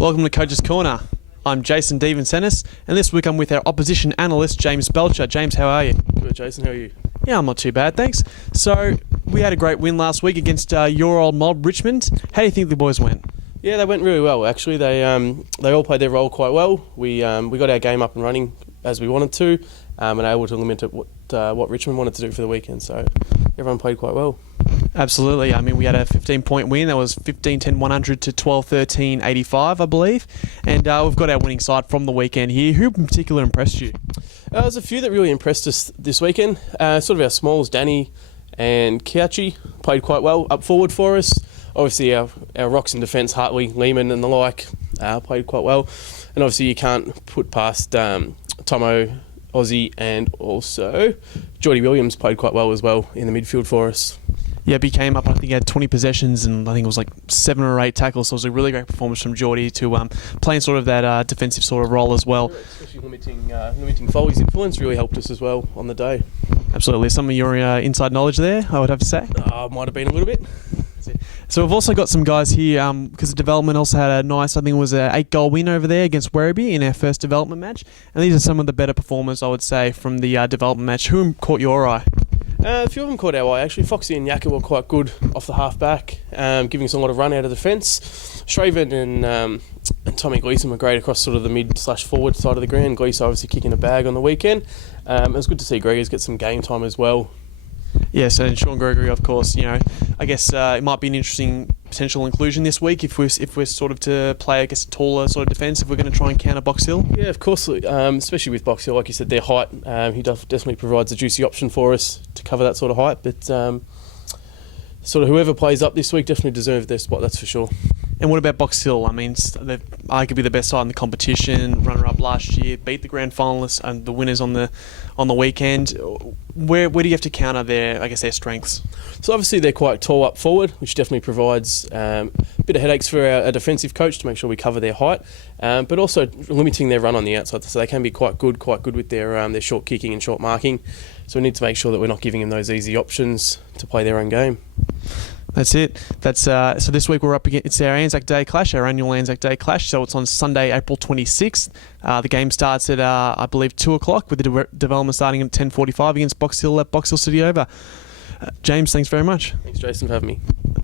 Welcome to Coach's Corner. I'm Jason Devensenis, and this week I'm with our Opposition Analyst James Belcher. James, how are you? Good, Jason. How are you? Yeah, I'm not too bad, thanks. So, we had a great win last week against your old mob, Richmond. How do you think the boys went? Yeah, they went really well, actually. They all played their role quite well. We got our game up and running as we wanted to, and able to limit what Richmond wanted to do for the weekend. So, everyone played quite well. Absolutely. I mean, we had a 15-point win. That was 15-10-100 to 12-13-85, I believe. And we've got our winning side from the weekend here. Who in particular impressed you? There's a few that really impressed us this weekend. Sort of our smalls, Danny and Kiachi, played quite well up forward for us. Obviously, our rocks in defence, Hartley, Lehman and the like, played quite well. And obviously, you can't put past Tomo, Aussie, and also Geordie Williams played quite well as well in the midfield for us. Yeah, he came up, I think he had 20 possessions and I think it was like 7 or 8 tackles, so it was a really great performance from Geordie to play in sort of that defensive sort of role as well. Especially limiting Foley's influence really helped us as well on the day. Absolutely. Some of your inside knowledge there, I would have to say. Might have been a little bit. So we've also got some guys here because the development also had a nice, I think it was an 8-goal win over there against Werribee in our first development match. And these are some of the better performers, I would say, from the development match. Who caught your eye? A few of them caught our eye, actually. Foxy and Yaka were quite good off the half-back, giving us a lot of run out of defence. Shraven and Tommy Gleeson were great across sort of the mid/forward side of the ground. Gleeson obviously kicking a bag on the weekend. It was good to see Gregors get some game time as well. Yes, and Sean Gregory, of course, I guess it might be an interesting potential inclusion this week if we're sort of to play, I guess, a taller sort of defence if we're going to try and counter Box Hill. Yeah, of course, especially with Box Hill, like you said, their height, he definitely provides a juicy option for us to cover that sort of height, but sort of whoever plays up this week definitely deserves their spot, that's for sure. And what about Box Hill? I mean, they're arguably the best side in the competition, runner-up last year, beat the grand finalists and the winners on the weekend. Where do you have to counter their strengths? So obviously they're quite tall up forward, which definitely provides a bit of headaches for our defensive coach to make sure we cover their height, but also limiting their run on the outside, so they can be quite good with their short kicking and short marking. So we need to make sure that we're not giving them those easy options to play their own game. That's it. That's so this week we're up against, it's our Anzac Day clash, our annual Anzac Day clash. So it's on Sunday, April 26th. The game starts at I believe 2 o'clock with the development starting at 10:45 against Box Hill at Box Hill City Over. James, thanks very much. Thanks, Jason, for having me.